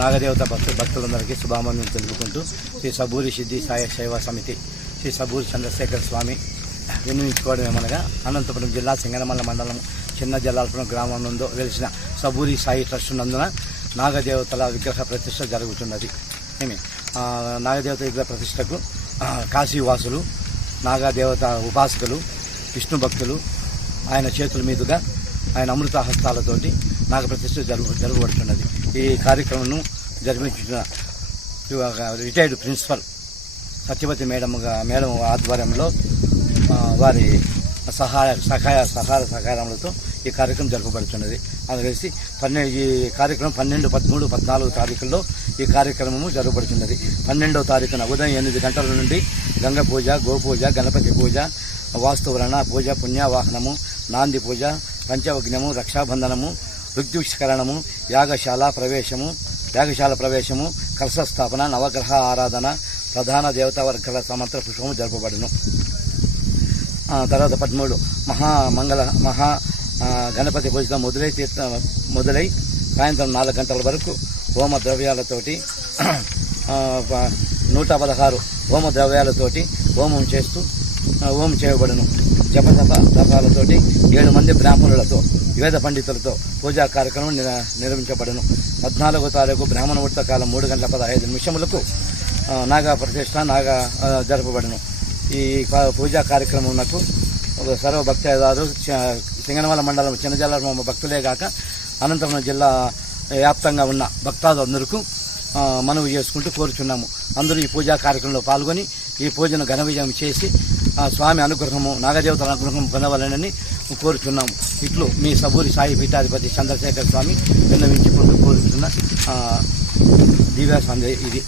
నాగదేవత భక్తులందరికీ శుభామందం తెలుపుకుంటూ శ్రీ సబూరి సిద్ధి సాయి శైవ సమితి శ్రీ సబూరి చంద్రశేఖర స్వామి విన్నవించుకోవడం ఏమనగా అనంతపురం జిల్లా సింగనమల్ల మండలం చిన్న జల్లాలపురం గ్రామం నందు వెలిసిన సబూరి సాయి ట్రస్ట్ నందున నాగదేవతల విగ్రహ ప్రతిష్ట జరుగుతున్నది. నాగదేవత విగ్రహ ప్రతిష్టకు కాశీవాసులు, నాగదేవత ఉపాసకులు, విష్ణు భక్తులు ఆయన చేతుల మీదుగా ఆయన అమృత హస్తాలతోటి నాగప్రతిష్ఠ జరగబడుతున్నది. ఈ కార్యక్రమం జరిపించిన రిటైర్డ్ ప్రిన్సిపల్ సత్యవతి మేడం ఆధ్వర్యంలో వారి సహకారములతో ఈ కార్యక్రమం జరపబడుతున్నది. అందుకని ఈ కార్యక్రమం 12, 13, 14 తారీఖుల్లో ఈ కార్యక్రమము జరగబడుతున్నది. 12వ తారీఖున ఉదయం 8 గంటల నుండి గంగ పూజ, గోపూజ, గణపతి పూజ, వాస్తువరణ పూజ, పుణ్యవాహనము, నాంది పూజ, పంచవగ్నము, రక్షాబంధనము, ఋగ్దుష్కరణము, యాగశాల ప్రవేశము, కలశ స్థాపన, నవగ్రహ ఆరాధన, ప్రధాన దేవతా వర్గాల సమంత్ర పుష్పము జరపబడును. తర్వాత 13 మహా గణపతి పూజ మొదలై సాయంత్రం 4 గంటల వరకు హోమ ద్రవ్యాలతోటి 116 హోమ ద్రవ్యాలతోటి హోమం చేయబడును. జపతపాలతోటి 7 మంది బ్రాహ్మణులతో, వేద పండితులతో పూజా కార్యక్రమం నిర్వహించబడును. 14వ తారీఖు బ్రాహ్మణ ముహూర్త కాలం 3 గంటల 15 నిమిషములకు నాగ ప్రతిష్ఠ జరపబడును. ఈ పూజా కార్యక్రమంకు సర్వ భక్తదారు సింగనమల్ల మండలం చిన్నజల్లారం భక్తులే కాక అనంతపురం జిల్లా వ్యాప్తంగా ఉన్న భక్తాదులందరికీ మనవి చేసుకుంటూ కోరుచున్నాము. అందరూ ఈ పూజా కార్యక్రమంలో పాల్గొని ఈ పూజను ఘన విజయం చేసి స్వామి అనుగ్రహము, నాగదేవతల అనుగ్రహం పొందవాలని కోరుచున్నాము. ఇట్లు మీ సబూరి సాయి పీఠాధిపతి చంద్రశేఖర స్వామి విన్నవించుకుంటూ కోరుచున్న దివ్య సందేహం ఇది.